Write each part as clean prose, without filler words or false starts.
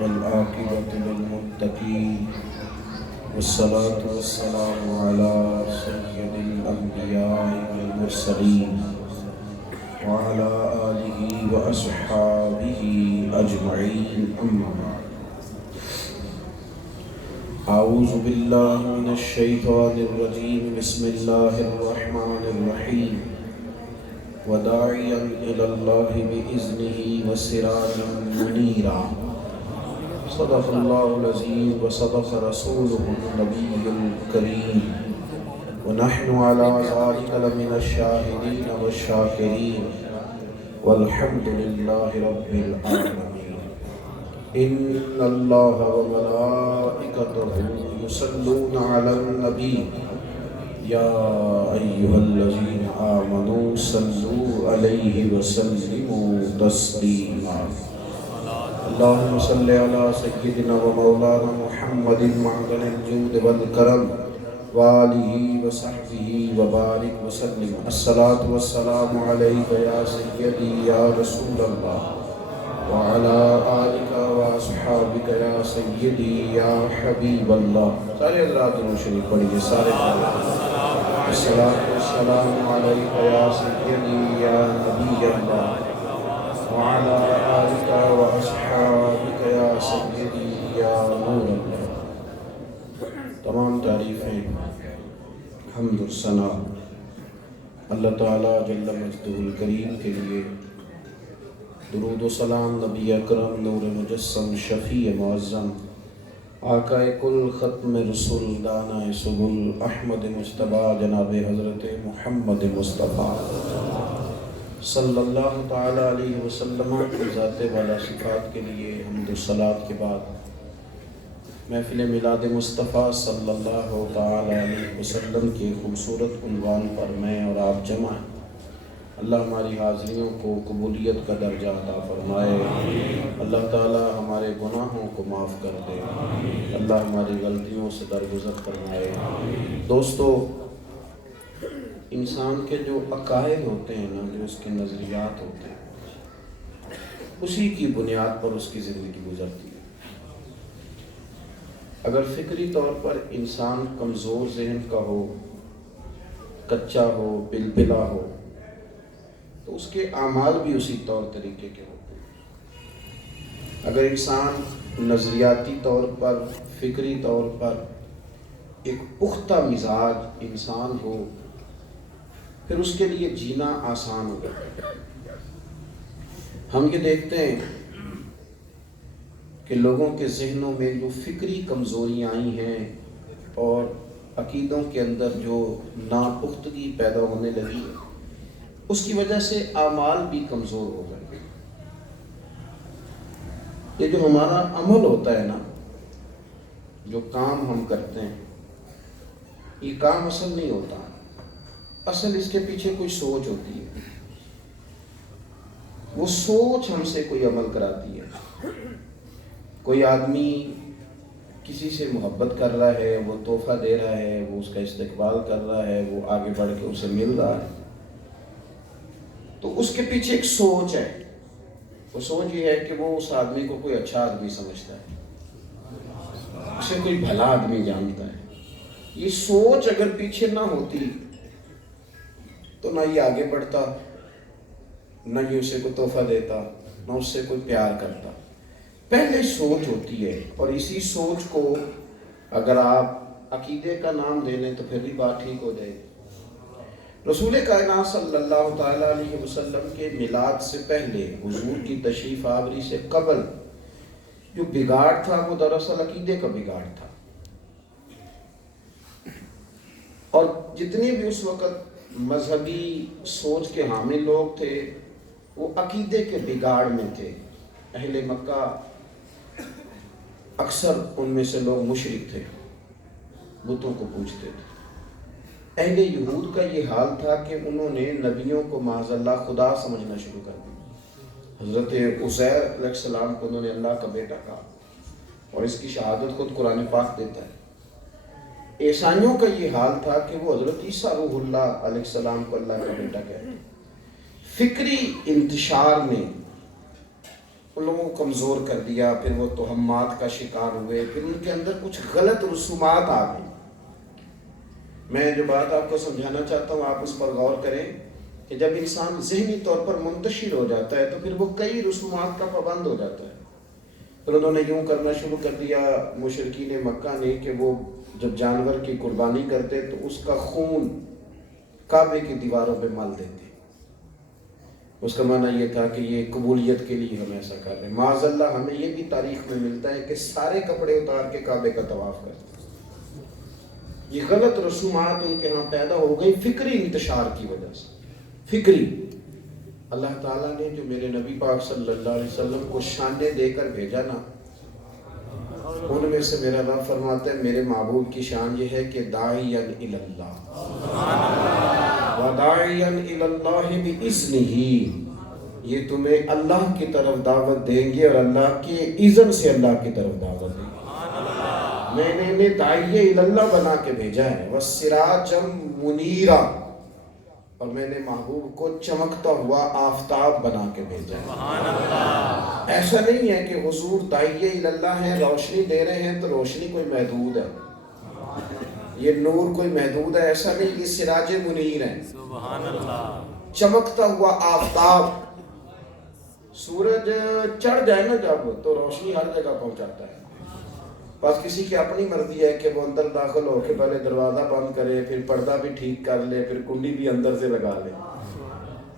والعاقبة للمتقين والصلاة والسلام على سيد الأنبياء والمرسلين وعلى آله وأصحابه أجمعين أما بعد. أعوذ بالله من الشيطان الرجيم. بسم الله الرحمن الرحيم. وداعيا إلى الله بإذنه وسراجا منيرا. صدق الله العظيم وصدق رسوله النبي الكريم ونحن على ذلك لمن الشاهدين والشاكرين والحمد لله رب العالمين. إن الله وملائكته يصلون على النبي يا أيها الذين آمنوا صلوا عليه وسلموا تسليما. اللهم صل على سيدنا ومولانا محمد معدن الجود والكرم وآله وصحبه وبارك وسلم. الصلاة والسلام عليك يا سيدي يا رسول الله وعلى آلك وأصحابك يا سيدي يا حبيب الله. سارے حضرات درود شریف پڑھیے سارے. الصلاة والسلام عليك يا سيدي يا نبي الله وعلى آلك وأصحابك يا سيدي يا نور الله. تمام تعریفیں حمد و ثنا اللہ تعالیٰ جل مجدہ الکریم کے لیے. درود و سلام نبی اکرم نور مجسم شفیع معظم آقا کل ختم رسول دانا سبل احمد مصطفیٰ جناب حضرت محمد مصطفیٰ صلی اللہ تعالیٰ علیہ وسلم کی ذات والا صفات کے لیے حمد و صلات کے بعد محفل میلاد مصطفیٰ صلی اللہ تعالیٰ علیہ وسلم کے خوبصورت عنوان پر میں اور آپ جمع ہیں. اللہ ہماری حاضریوں کو قبولیت کا درجہ عطا فرمائے. اللہ تعالیٰ ہمارے گناہوں کو معاف کر دے. اللہ ہماری غلطیوں سے درگزر فرمائے. دوستو، انسان کے جو عقائد ہوتے ہیں نا، جو اس کے نظریات ہوتے ہیں، اسی کی بنیاد پر اس کی زندگی گزرتی ہے. اگر فکری طور پر انسان کمزور ذہن کا ہو، کچا ہو، بلبلا ہو، تو اس کے اعمال بھی اسی طور طریقے کے ہوتے ہیں. اگر انسان نظریاتی طور پر، فکری طور پر ایک پختہ مزاج انسان ہو، پھر اس کے لیے جینا آسان ہو جاتا ہے. ہم یہ دیکھتے ہیں کہ لوگوں کے ذہنوں میں جو فکری کمزوریاں آئی ہیں اور عقیدوں کے اندر جو ناپختگی پیدا ہونے لگی ہے، اس کی وجہ سے اعمال بھی کمزور ہو گئے. یہ جو ہمارا عمل ہوتا ہے نا، جو کام ہم کرتے ہیں، یہ کام اصل نہیں ہوتا. اصل اس کے پیچھے کوئی سوچ ہوتی ہے. وہ سوچ ہم سے کوئی عمل کراتی ہے. کوئی آدمی کسی سے محبت کر رہا ہے، وہ تحفہ دے رہا ہے، وہ اس کا استقبال کر رہا ہے، وہ آگے بڑھ کے اسے مل رہا ہے، تو اس کے پیچھے ایک سوچ ہے. وہ سوچ یہ ہے کہ وہ اس آدمی کو کوئی اچھا آدمی سمجھتا ہے، اسے کوئی بھلا آدمی جانتا ہے. یہ سوچ اگر پیچھے نہ ہوتی تو نہ یہ آگے بڑھتا، نہ یہ اسے کوئی تحفہ دیتا، نہ اس سے کوئی پیار کرتا. پہلے سوچ ہوتی ہے، اور اسی سوچ کو اگر آپ عقیدے کا نام دے لیں تو پھر بھی بات ٹھیک ہو جائے گی. رسول کائنات صلی اللہ تعالیٰ علیہ وسلم کے میلاد سے پہلے، حضور کی تشریف آوری سے قبل، جو بگاڑ تھا وہ دراصل عقیدے کا بگاڑ تھا. اور جتنے بھی اس وقت مذہبی سوچ کے حامل لوگ تھے وہ عقیدے کے بگاڑ میں تھے. اہل مکہ اکثر ان میں سے لوگ مشرک تھے، بتوں کو پوجتے تھے. اہل یہود کا یہ حال تھا کہ انہوں نے نبیوں کو معاذ اللہ خدا سمجھنا شروع کر دیا. حضرت عزیر علیہ السلام کو انہوں نے اللہ کا بیٹا کہا، اور اس کی شہادت خود قرآن پاک دیتا ہے. عیسائیوں کا یہ حال تھا کہ وہ حضرت عیسیٰ روح اللہ علیہ السلام کو اللہ کا بیٹا کہتے ہیں. فکری انتشار میں ان لوگوں کو کمزور کر دیا، پھر وہ تہمات کا شکار ہوئے، پھر ان کے اندر کچھ غلط رسومات آ گئی۔ میں جو بات آپ کو سمجھانا چاہتا ہوں آپ اس پر غور کریں کہ جب انسان ذہنی طور پر منتشر ہو جاتا ہے تو پھر وہ کئی رسومات کا پابند ہو جاتا ہے۔ پھر انہوں نے یوں کرنا شروع کر دیا مشرکین مکہ نے کہ وہ جب جانور کی قربانی کرتے تو اس کا خون کعبے کی دیواروں پہ مل دیتے۔ اس کا معنی یہ تھا کہ یہ قبولیت کے لیے ہم ایسا کر رہے ہیں۔ معاذ اللہ ہمیں یہ بھی تاریخ میں ملتا ہے کہ سارے کپڑے اتار کے کعبے کا طواف کرتے۔ یہ غلط رسومات ان کے ہاں پیدا ہو گئی فکری انتشار کی وجہ سے۔ فکری اللہ تعالیٰ نے جو میرے نبی پاک صلی اللہ علیہ وسلم کو شانیں دے کر بھیجا نا، ان میں سے میرا رب فرماتا ہے میرے محبوب کی شان یہ ہے کہ داعیاً الی اللہ وداعیاً الی اللہ بإذنہ، یہ تمہیں اللہ کی طرف دعوت دیں گے اور اللہ کے اذن سے اللہ کی طرف دعوت دیں گے۔ میں نے انہیں داعیہ الی اللہ بنا کے بھیجا ہے، وَسِرَاجًا مُنِیرًا، اور میں نے محبوب کو چمکتا ہوا آفتاب بنا کے بھیجا ہے۔ ایسا نہیں ہے کہ حضور داعیہ الی اللہ ہیں، روشنی دے رہے ہیں تو روشنی کوئی محدود ہے، یہ نور کوئی محدود ہے، ایسا نہیں، یہ سراج منیر ہے، چمکتا ہوا آفتاب۔ سورج چڑھ جائے نا جب تو روشنی ہر جگہ پہنچاتا ہے، بس کسی کی اپنی مرضی ہے کہ وہ اندر داخل ہو کے پہلے دروازہ بند کرے، پھر پردہ بھی ٹھیک کر لے، پھر کنڈی بھی اندر سے لگا لے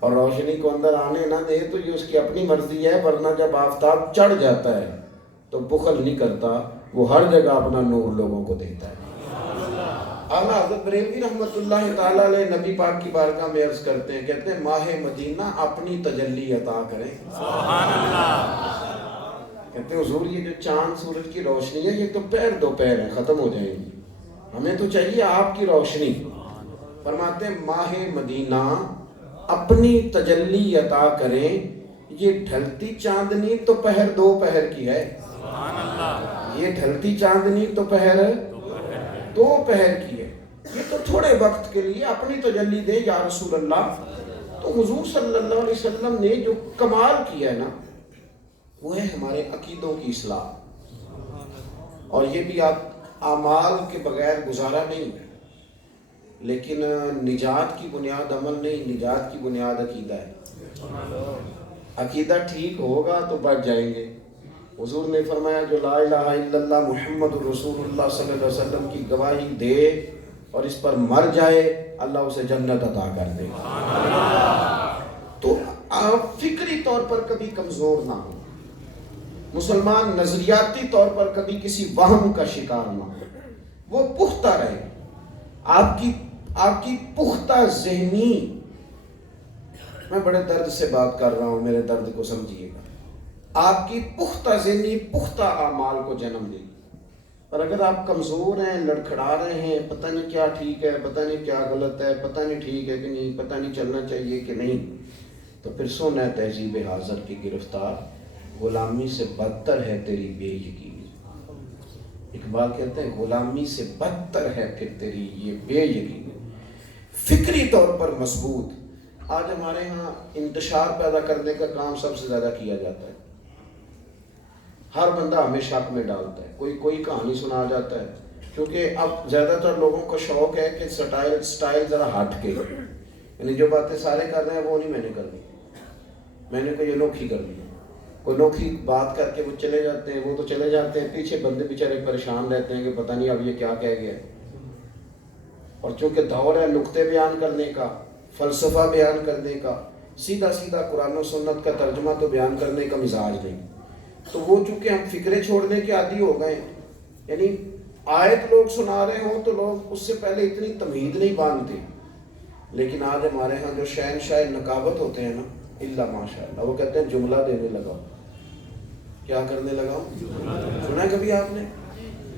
اور روشنی کو اندر آنے نہ دے، تو یہ اس کی اپنی مرضی ہے۔ ورنہ جب آفتاب چڑھ جاتا ہے تو بخل نہیں کرتا، وہ ہر جگہ اپنا نور لوگوں کو دیتا ہے۔ اعلیٰ حضرت بریلوی رحمۃ اللہ تعالیٰ علیہ نبی پاک کی بارگاہ میں عرض کرتے ہیں، کہتے ہیں ماہ مدینہ اپنی تجلی عطا کریں۔ سبحان اللہ۔ کہتے ہیں حضور یہ جو چاند سورج کی روشنی ہے یہ تو پیر دو پیر ہیں، ختم ہو جائیں گی، ہمیں تو چاہیے آپ کی روشنی۔ فرماتے ہیں ماہ مدینہ اپنی تجلی عطا کریں، یہ ڈھلتی چاندنی تو پہر دو پہر کی ہے، یہ ڈھلتی چاندنی تو پہر دو پہر کی ہے، یہ تو تھوڑے وقت کے لیے اپنی تجلی دے یا رسول اللہ۔ تو حضور صلی اللہ علیہ وسلم نے جو کمال کیا ہے نا وہ ہے ہمارے عقیدوں کی اصلاح، اور یہ بھی آپ اعمال کے بغیر گزارا نہیں، لیکن نجات کی بنیاد عمل نہیں، نجات کی بنیاد عقیدہ ہے۔ عقیدہ ٹھیک ہوگا تو بچ جائیں گے۔ حضور نے فرمایا جو لا الہ الا اللہ محمد رسول اللہ صلی اللہ علیہ وسلم کی گواہی دے اور اس پر مر جائے اللہ اسے جنت عطا کر دے گا۔ تو آپ فکری طور پر کبھی کمزور نہ ہوں، مسلمان نظریاتی طور پر کبھی کسی وہم کا شکار نہ ہو، وہ پختہ رہے۔ آپ کی پختہ ذہنی، میں بڑے درد سے بات کر رہا ہوں، میرے درد کو سمجھیے گا، آپ کی پختہ ذہنی پختہ اعمال کو جنم دے گی۔ اور اگر آپ کمزور ہیں، لڑکھڑا رہے ہیں، پتہ نہیں کیا ٹھیک ہے، پتہ نہیں کیا غلط ہے، پتہ نہیں ٹھیک ہے کہ نہیں، پتہ نہیں چلنا چاہیے کہ نہیں، تو پھر سونا تہذیب حاضر کی گرفتار، غلامی سے بدتر ہے تیری بے یقینی۔ اقبال کہتے ہیں غلامی سے بدتر ہے پھر تیری یہ بے یقینی۔ فکری طور پر مضبوط۔ آج ہمارے ہاں انتشار پیدا کرنے کا کام سب سے زیادہ کیا جاتا ہے، ہر بندہ ہمیں شک میں ڈالتا ہے، کوئی کہانی سنا جاتا ہے، کیونکہ اب زیادہ تر لوگوں کو شوق ہے کہ سٹائل ذرا ہٹ کے، یعنی جو باتیں سارے کر رہے ہیں وہ نہیں میں نے کرنی، میں نے کوئی انوکھی کرنی ہے۔ کوئی انوکھی بات کر کے وہ چلے جاتے ہیں، وہ تو چلے جاتے ہیں، پیچھے بندے بیچارے پریشان رہتے ہیں کہ پتہ نہیں اب یہ کیا کہہ گیا۔ اور چونکہ دور ہے نکتے بیان کرنے کا، فلسفہ بیان کرنے کا، سیدھا سیدھا قرآن و سنت کا ترجمہ تو بیان کرنے کا مزاج نہیں، تو وہ چونکہ ہم فکرے چھوڑنے کے عادی ہو گئے، یعنی آیت لوگ سنا رہے ہوں تو لوگ اس سے پہلے اتنی تمہید نہیں باندھتے، لیکن آج ہمارے ہاں جو شہنشاہ نکابت ہوتے ہیں نا، اللہ ماشاء اللہ، وہ کہتے ہیں جملہ دینے لگا، کیا کرنے لگا ہوں، سنا ہے کبھی آپ نے؟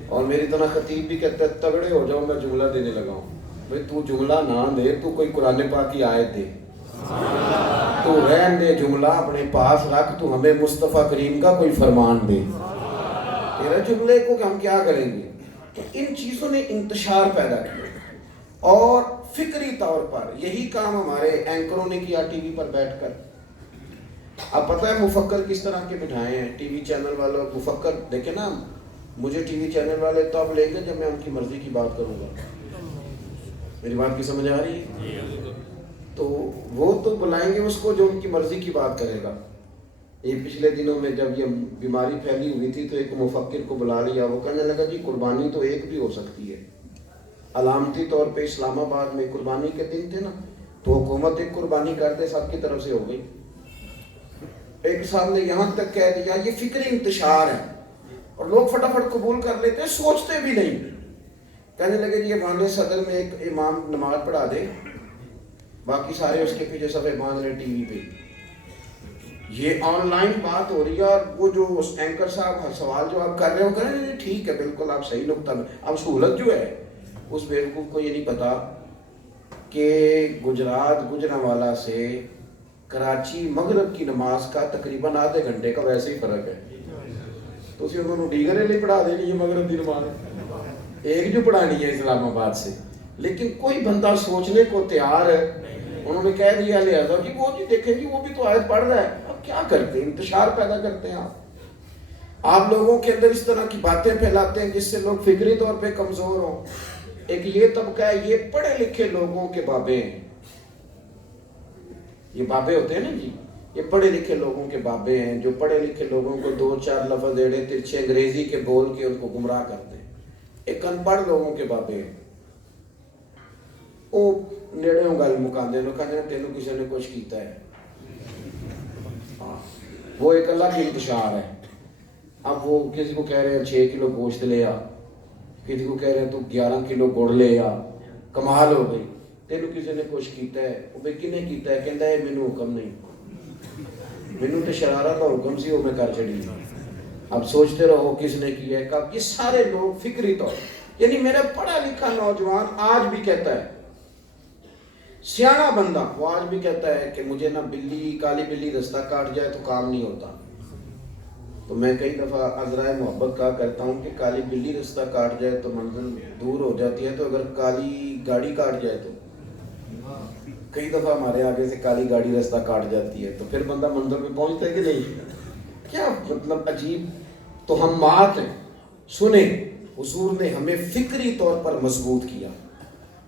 اور میری طرح خطیب بھی کہتا ہے تگڑے ہو جاؤ میں جملہ دینے لگا ہوں۔ بھئی تو جملہ نہ دے، تو کوئی قرآن پاک کی آیت دے، تو رہن دے جملہ اپنے پاس رکھ، تو ہمیں مصطفیٰ کریم کا کوئی فرمان دے، تیرے جملے کو ہم کیا کریں گے؟ تو ان چیزوں نے انتشار پیدا کیا، اور فکری طور پر یہی کام ہمارے اینکروں نے کیا ٹی وی پر بیٹھ کر۔ اب پتہ ہے مفکر کس طرح کے بٹھائے ہیں ٹی وی چینل والوں. مفکر دیکھیں نا, مجھے ٹی وی چینل والے تب لیں گے جب میں ان کی مرضی کی بات کروں گا. میری بات کی سمجھ آ رہی ہے؟ تو وہ تو بلائیں گے اس کو جو ان کی مرضی کی بات کرے گا. یہ پچھلے دنوں میں جب یہ بیماری پھیلی ہوئی تھی تو ایک مفکر کو بلا لیا. وہ کہنے لگا جی قربانی تو ایک بھی ہو سکتی ہے. علامتی طور پہ اسلام آباد میں قربانی کے دن تھے نا, تو حکومت ایک قربانی کرتے سب کی طرف سے ہو گئی. ایک صاحب نے یہاں تک کہہ دیا یہ فکری انتشار ہے اور لوگ فٹافٹ قبول کر لیتے ہیں, سوچتے بھی نہیں. کہنے لگے جی یہ باندھے صدر میں ایک امام نماز پڑھا دے, باقی سارے اس کے پیچھے صفحے باندھ رہے ٹی وی پہ. یہ آن لائن بات ہو رہی ہے اور وہ جو اینکر صاحب سوال جو آپ کر رہے ہو کہہ رہے ہیں ٹھیک ہے بالکل آپ صحیح نقطہ میں. اب سہولت جو ہے اس بیوقوف کو یہ نہیں پتا کہ گجرات گجرانوالہ سے کراچی مغرب کی نماز کا تقریباً آدھے گھنٹے کا ویسے ہی فرق ہے. تو اسی انہوں نے ڈیگرے نہیں پڑھا دینی یہ مغرب کی نماز ایک جو پڑھانی ہے اسلام آباد سے, لیکن کوئی بندہ سوچنے کو تیار ہے. انہوں نے کہہ دیا لہٰذا کہ وہ جی دیکھیں جی وہ بھی تو آیت پڑھ رہا ہے. اب کیا کرتے ہیں, انتشار پیدا کرتے ہیں. آپ لوگوں کے اندر اس طرح کی باتیں پھیلاتے ہیں جس سے لوگ فکری طور پہ کمزور ہوں. ایک یہ طبقہ ہے, یہ پڑھے لکھے لوگوں کے بابے ہیں. یہ بابے ہوتے ہیں نا جی, یہ پڑھے لکھے لوگوں کے بابے ہیں جو پڑھے لکھے لوگوں کو دو چار لفظ ایڑے ترچھے انگریزی کے بول کے ان کو گمراہ کرتے ہیں. ایک ان پڑھ لوگوں کے بابے ہیں, وہ نیڑے ہوں گل مکاندے لوگ کہتے ہیں تینوں کسی نے کچھ کیتا ہے. وہ ایک اللہ کی انتشار ہے. اب وہ کسی کو کہہ رہے ہیں 6 کلو گوشت لے آ, کسی کو کہہ رہے ہیں تو 11 کلو گڑ لے آ, کمال ہو گئی. تینوں کسی نے کچھ کیتا ہے, وہ بھئی کنے کیتا ہے, کہندا ہے مینوں حکم نہیں, مینوں تے شرارت کا حکم سی وہ میں کر چھڑی. اب سوچتے رہو کس نے کیا ہے. کب یہ سارے لوگ فکری طور, یعنی میرا پڑھا لکھا نوجوان آج بھی کہتا ہے, سیانا بندہ وہ آج بھی کہتا ہے کہ مجھے نہ بلی کالی بلی رستہ کاٹ جائے تو کام نہیں ہوتا. تو میں کئی دفعہ عذرائے محبت کہا کرتا ہوں کہ کالی بلی رستہ کاٹ جائے تو منزل دور ہو جاتی ہے, تو اگر کالی گاڑی کاٹ جائے تو کئی دفعہ ہمارے آگے سے کالی گاڑی رستہ کاٹ جاتی ہے, تو پھر بندہ منزل پہ پہنچتا ہے کہ نہیں. کیا مطلب عجیب توہمات ہیں. سنیں, حضور نے ہمیں فکری طور پر مضبوط کیا.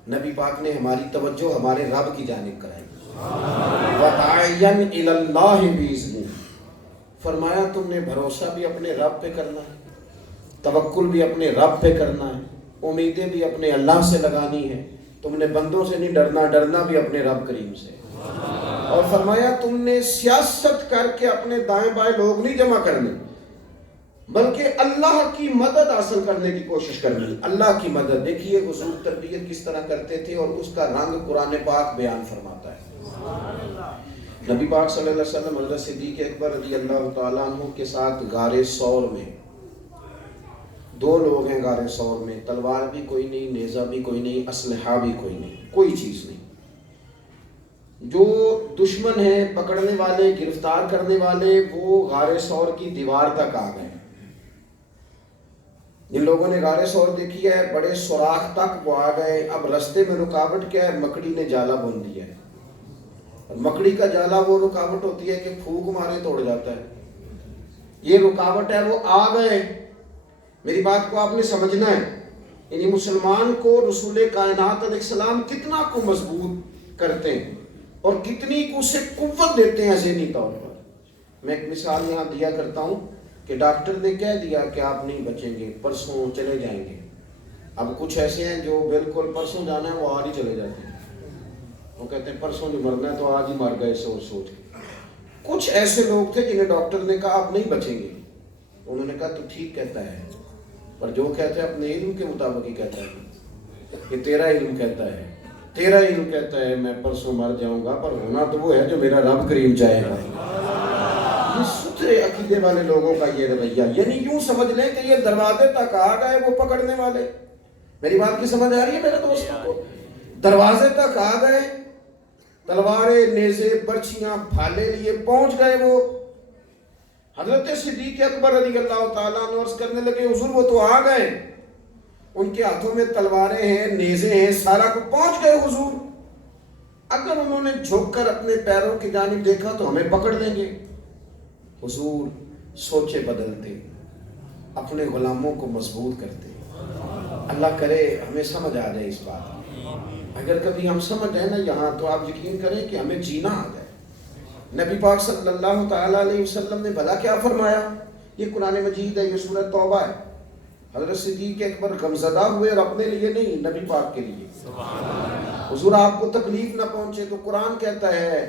نبی پاک نے ہماری توجہ ہمارے رب کی جانب کرائی. وَتَعَيَّنْ إِلَى اللَّهِ بِإِذْنِهِ, فرمایا تم نے بھروسہ بھی اپنے رب پہ کرنا ہے, توکل بھی اپنے رب پہ کرنا ہے, امیدیں بھی اپنے اللہ سے لگانی ہے. تم نے بندوں سے نہیں ڈرنا, ڈرنا بھی اپنے رب کریم سے. اور فرمایا تم نے سیاست کر کے اپنے دائیں بائیں لوگ نہیں جمع کرنے, بلکہ اللہ کی مدد حاصل کرنے کی کوشش کرنی. اللہ کی مدد. دیکھیے حضور تربیت کس طرح کرتے تھے اور اس کا رنگ قرآن پاک بیان فرماتا ہے. نبی پاک صلی اللہ علیہ وسلم حضرت صدیق اکبر رضی اللہ تعالیٰ عنہ کے ساتھ غار ثور میں, 2 لوگ ہیں غار ثور میں, تلوار بھی کوئی نہیں, نیزہ بھی کوئی نہیں, اسلحہ بھی کوئی نہیں, کوئی چیز نہیں. جو دشمن ہیں پکڑنے والے, گرفتار کرنے والے, وہ غار ثور کی دیوار تک آ گئے. جن لوگوں نے غار ثور دیکھی ہے بڑے سوراخ تک وہ آ گئے. اب رستے میں رکاوٹ کیا ہے, مکڑی نے جالا بن دیا ہے. مکڑی کا جالا وہ رکاوٹ ہوتی ہے کہ پھونک مارے توڑ جاتا ہے, یہ رکاوٹ ہے. وہ آ گئے. میری بات کو آپ نے سمجھنا ہے, یعنی مسلمان کو رسول کائنات علیہ السلام کتنا کو مضبوط کرتے ہیں اور کتنی کو اسے قوت دیتے ہیں ذہنی طور پر. میں ایک مثال یہاں دیا کرتا ہوں کہ ڈاکٹر نے کہہ دیا کہ آپ نہیں بچیں گے, پرسوں چلے جائیں گے. اب کچھ ایسے ہیں جو بالکل پرسوں جانا ہے وہ آج ہی چلے جاتے ہیں. وہ کہتے ہیں پرسوں جو مرنا ہے تو آج ہی مر گئے سوچ کے. کچھ ایسے لوگ تھے جنہیں ڈاکٹر نے کہا آپ نہیں بچیں گے. انہوں نے کہا تو ٹھیک کہتا ہے, پر جو کہتا ہے اپنے علم کے مطابق ہی کہتا ہے. یہ تیرا علم کہتا ہے, تیرا علم کہتا ہے میں پرسوں مر جاؤں گا, پر ہونا تو وہ ہے جو میرا رب کریم چاہے گا. یہ ستھرے عقیدے والے لوگوں کا یہ رویہ, یعنی یوں سمجھ لیں کہ یہ دروازے تک آ گئے وہ پکڑنے والے. میری بات کی سمجھ آ رہی ہے میرے دوستوں کو؟ دروازے تک آ گئے, تلواریں, نیزے, برچھیاں, بھالے لیے پہنچ گئے. وہ حضرت صدیق اکبر رضی اللہ تعالیٰ عنہ عرض کرنے لگے حضور وہ تو آ گئے, ان کے ہاتھوں میں تلواریں ہیں, نیزے ہیں, سارا کو پہنچ گئے حضور. اگر انہوں نے جھک کر اپنے پیروں کی جانب دیکھا تو ہمیں پکڑ لیں گے, حضور سوچے بدلتے، اپنے غلاموں کو مضبوط کرتے۔ اللہ کرے ہمیں سمجھ آ جائے اس بات۔ اگر کبھی ہم سمجھ جائیں نا یہاں، تو آپ یقین کریں کہ ہمیں جینا آ جائے۔ نبی پاک صلی اللہ تعالیٰ علیہ وسلم نے بھلا کیا فرمایا؟ یہ قرآن مجید ہے، یہ سورۃ توبہ ہے۔ حضرت صدیق اکبر غمزدہ ہوئے، اور اپنے لیے نہیں، نبی پاک کے لیے۔ حضور آپ کو تکلیف نہ پہنچے تو قرآن کہتا ہے،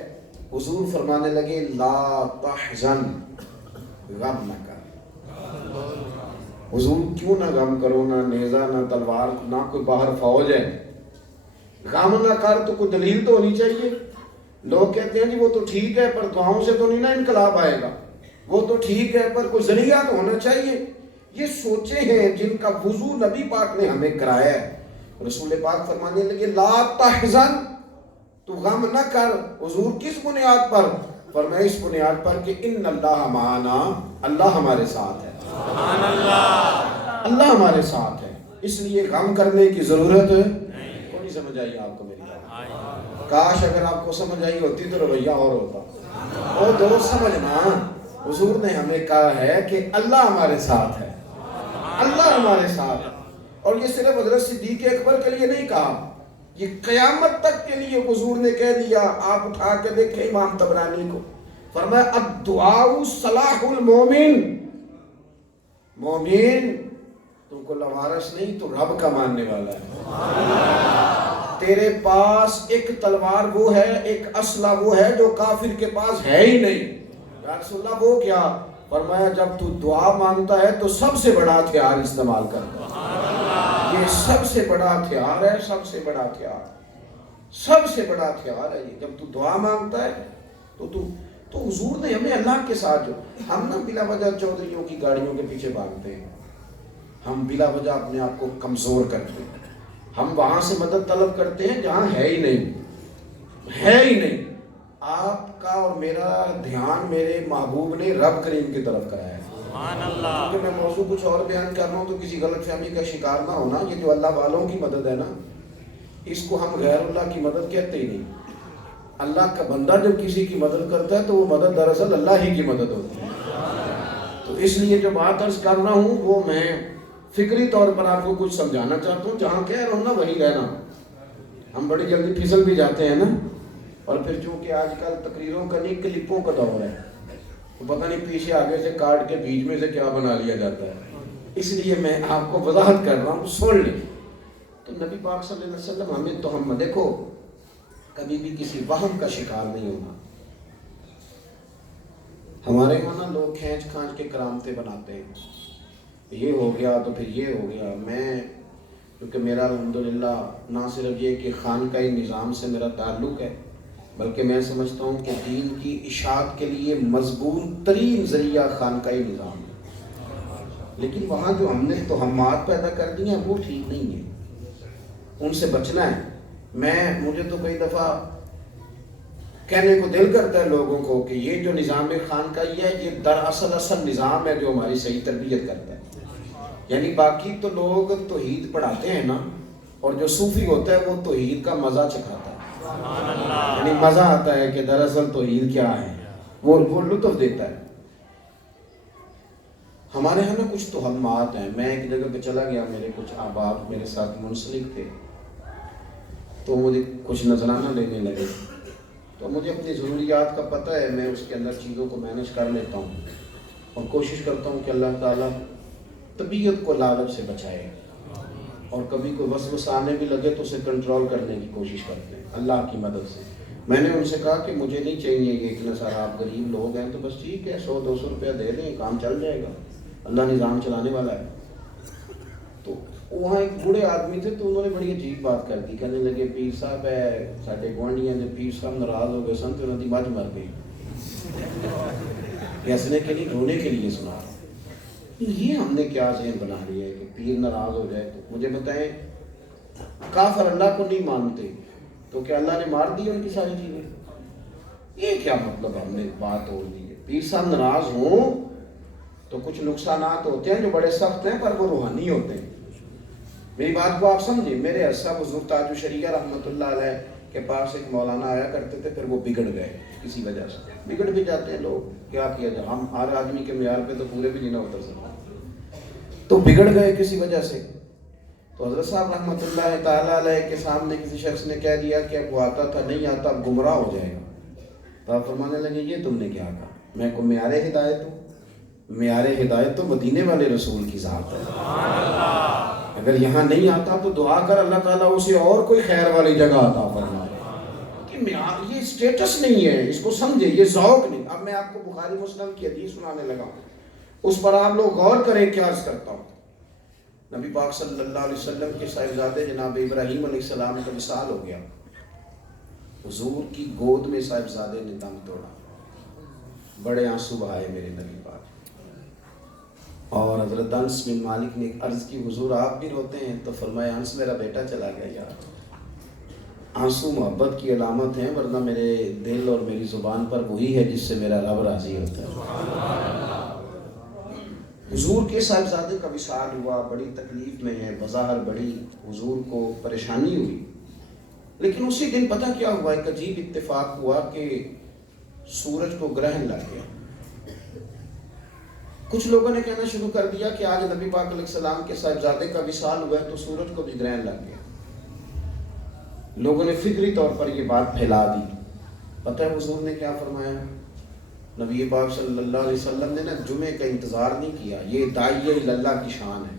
حضور فرمانے لگے لا تحزن، غم نہ کر۔ حضور کیوں نہ غم کرو، نہ نیزہ نہ تلوار، نہ کوئی باہر فوج ہے، غم نہ کر تو کوئی دلیل تو ہونی چاہیے۔ لوگ کہتے ہیں جی وہ تو ٹھیک ہے پر دعاؤں سے تو نہیں نا انقلاب آئے گا، وہ تو ٹھیک ہے پر کوئی ذریعہ تو ہونا چاہیے۔ یہ سوچے ہیں جن کا وضو نبی پاک نے ہمیں کرایا ہے۔ رسول پاک فرمانے لگے لا تحزن، تو غم نہ کر۔ حضور کس بنیاد پر؟ فرمایا اس بنیاد پر کہ ان اللہ معنا، اللہ ہمارے ساتھ ہے، سبحان اللہ، اللہ ہمارے ساتھ ہے، اس لیے غم کرنے کی ضرورت کو نہیں۔ سمجھ آئی آپ کو میری بات؟ کاش اگر آپ کو سمجھ آئی ہوتی تو رویہ اور ہوتا۔ اور دوست سمجھنا، حضور نے ہمیں کہا ہے کہ اللہ ہمارے ساتھ ہے، اللہ ہمارے ساتھ ہے۔ اور یہ صرف حضرت صدیق اکبر کے لیے نہیں کہا، یہ قیامت تک کے لیے حضور نے کہہ دیا۔ آپ اٹھا کے دیکھیں امام طبرانی کو، فرمایا الدعاء صلاح المومن، مومن تم کو لوارث نہیں تو رب کا ماننے والا ہے۔ تیرے پاس ایک تلوار وہ ہے، ایک اسلحہ وہ ہے جو کافر کے پاس ہے ہی نہیں۔ یا رسول اللہ وہ کیا؟ فرمایا جب تو دعا مانگتا ہے تو سب سے بڑا ہتھیار استعمال کر۔ یہ سب سے بڑا ہتھیار ہے، سب سے بڑا ہتھیار، سب سے بڑا ہتھیار ہے یہ۔ جب تو دعا مانگتا ہے تو حضور نے ہمیں اللہ کے ساتھ، جو ہم نا بلا وجہ چودھریوں کی گاڑیوں کے پیچھے بھاگتے ہیں، ہم بلا وجہ اپنے آپ کو کمزور کرتے ہیں، ہم وہاں سے مدد طلب کرتے ہیں جہاں ہے ہی نہیں، ہے ہی نہیں۔ آپ کا اور میرا دھیان میرے محبوب نے رب کریم کی طرف کرایا ہے۔ سبحان اللہ۔ کیونکہ میں موضوع کچھ اور بیان کر رہا ہوں تو کسی غلط فہمی کا شکار نہ ہونا۔ یہ جو اللہ والوں کی مدد ہے نا، اس کو ہم غیر اللہ کی مدد کہتے ہی نہیں۔ اللہ کا بندہ جب کسی کی مدد کرتا ہے تو وہ مدد دراصل اللہ ہی کی مدد ہوتی ہے۔ تو اس لیے جو بات عرض کر رہا ہوں وہ میں فکری طور پر آپ کو کچھ سمجھانا چاہتا ہوں، جہاں کہہ رہا ہوں نا وہی رہنا۔ ہم بڑی جلدی پھسل بھی جاتے ہیں نا، اور پھر چونکہ آج کل تقریروں کا نہیں کلپوں کا دور ہے، تو پتہ نہیں پیچھے آگے سے کاٹ کے بیچ میں سے کیا بنا لیا جاتا ہے۔ اس لیے میں آپ کو وضاحت کر رہا ہوں، سن لیں۔ تو نبی پاک صلی اللہ علیہ وسلم ہمیں تو ہم دیکھو کبھی بھی کسی وہم کا شکار نہیں ہونا۔ ہمارے یہاں نا لوگ کھینچ کھانچ کے کرامتیں بناتے ہیں، یہ ہو گیا تو پھر یہ ہو گیا۔ میں کیونکہ میرا الحمدللہ نہ صرف یہ کہ خانقاہی نظام سے میرا تعلق ہے، بلکہ میں سمجھتا ہوں کہ دین کی اشاعت کے لیے مضبوط ترین ذریعہ خانقاہی نظام ہے۔ لیکن وہاں جو ہم نے توہمات پیدا کر دی ہیں وہ ٹھیک نہیں ہے، ان سے بچنا ہے۔ مجھے تو کئی دفعہ کہنے کو دل کرتا ہے لوگوں کو کہ یہ جو نظام خانقاہی ہے یہ دراصل نظام ہے جو ہماری صحیح تربیت کرتا ہے۔ یعنی باقی تو لوگ توحید پڑھاتے ہیں نا، اور جو صوفی ہوتا ہے وہ توحید کا مزہ چکھاتا ہے، یعنی مزہ آتا ہے کہ دراصل توحید کیا ہے، وہ لطف دیتا ہے۔ ہمارے ہاں نا کچھ توہمات ہیں۔ میں ایک جگہ پہ چلا گیا، میرے کچھ احباب میرے ساتھ منسلک تھے، تو مجھے کچھ نذرانہ دینے لگے۔ تو مجھے اپنی ضروریات کا پتہ ہے، میں اس کے اندر چیزوں کو مینج کر لیتا ہوں، اور کوشش کرتا ہوں کہ اللہ تعالیٰ طبیعت کو لالچ سے بچائے، اور کبھی کوئی وسوسہ آنے بھی لگے تو اسے کنٹرول کرنے کی کوشش کرتے ہیں اللہ کی مدد سے۔ میں نے ان سے کہا کہ مجھے نہیں چاہیے یہ اتنا سارا، آپ غریب لوگ ہیں تو بس ٹھیک ہے 100-200 روپیہ دے دیں، کام چل جائے گا، اللہ نظام چلانے والا ہے۔ تو وہاں ایک بوڑھے آدمی تھے تو انہوں نے بڑی عجیب بات کر دی، کہنے لگے پیر صاحب ہے ساڈے گوانڈیاں دے پیر صاحب ناراض ہو گئے سن تو انہوں دی مجھ مر گئی۔ ہنسنے کے لیے رونے کے لیے سنا۔ یہ ہم نے کیا ذہن بنا لیا ہے کہ پیر ناراض ہو جائے تو مجھے بتائیں، کافر اللہ کو نہیں مانتے تو کیا اللہ نے مار دی ان کی ساری چیزیں؟ یہ کیا مطلب ہم نے بات توڑ دی ہے؟ پیر صاحب ناراض ہوں تو کچھ نقصانات ہوتے ہیں جو بڑے سخت ہیں پر وہ روحانی ہوتے ہیں۔ میری بات کو آپ سمجھیں۔ میرے اسب حضور تاج الشریعہ رحمۃ اللہ علیہ کے پاس ایک مولانا آیا کرتے تھے، پھر وہ بگڑ گئے کسی وجہ سے. بگڑ بھی جاتے ہیں لوگ، کیا کیا جائے، ہم ہر آدمی کے معیار پہ تو پورے بھی نہیں نہ اتر سکتے، تو بگڑ گئے کسی وجہ سے. تو حضرت صاحب رحمۃ اللہ تعالیٰ علیہ کے سامنے کسی شخص نے کہہ دیا کہ اب وہ آتا تھا نہیں آتا، اب گمراہ ہو جائے گا. تو آپ فرمانے لگے یہ تم نے کیا کہا، میں کو معیار ہدایت ہوں. معیار ہدایت تو مدینے والے رسول کی ذات ہے. اگر یہاں نہیں آتا تو دعا کر اللہ تعالیٰ اسے اور کوئی خیر والی جگہ عطا فرمائے. کہ معیار یہ اسٹیٹس نہیں ہے، اس کو سمجھے، یہ ذوق نہیں. اب میں آپ کو بخاری مسلم کی حدیث سنانے لگا، اس پر آپ لوگ غور کریں. کیا عرض کرتا ہوں، نبی پاک صلی اللہ علیہ وسلم کے صاحبزادے جناب ابراہیم علیہ السلام کا وصال ہو گیا. حضور کی گود میں صاحبزادے نے دم توڑا، بڑے آنسو بہائے میرے نبی پاک. اور حضرت انس بن مالک نے ایک عرض کی، حضور آپ بھی روتے ہیں؟ تو فرمایا انس میرا بیٹا چلا گیا یار. آنسو محبت کی علامت ہیں، ورنہ میرے دل اور میری زبان پر وہی ہے جس سے میرا رب راضی ہوتا ہے. حضور کے صاحبزادے کا وصال ہوا، بڑی تکلیف میں ہے، بظاہر بڑی حضور کو پریشانی ہوئی. لیکن اسی دن پتہ کیا ہوا، ایک عجیب اتفاق ہوا کہ سورج کو گرہن لگ گیا. کچھ لوگوں نے کہنا شروع کر دیا کہ آج نبی پاک علیہ السلام کے صاحبزادے کا وصال ہوا ہے تو سورج کو بھی گرہن لگ گیا. لوگوں نے فکری طور پر یہ بات پھیلا دی. پتہ ہے حضور نے کیا فرمایا؟ نبی پاک صلی اللہ علیہ وسلم نے نا جمعے کا انتظار نہیں کیا. یہ داعیہ اللہ کی شان ہے.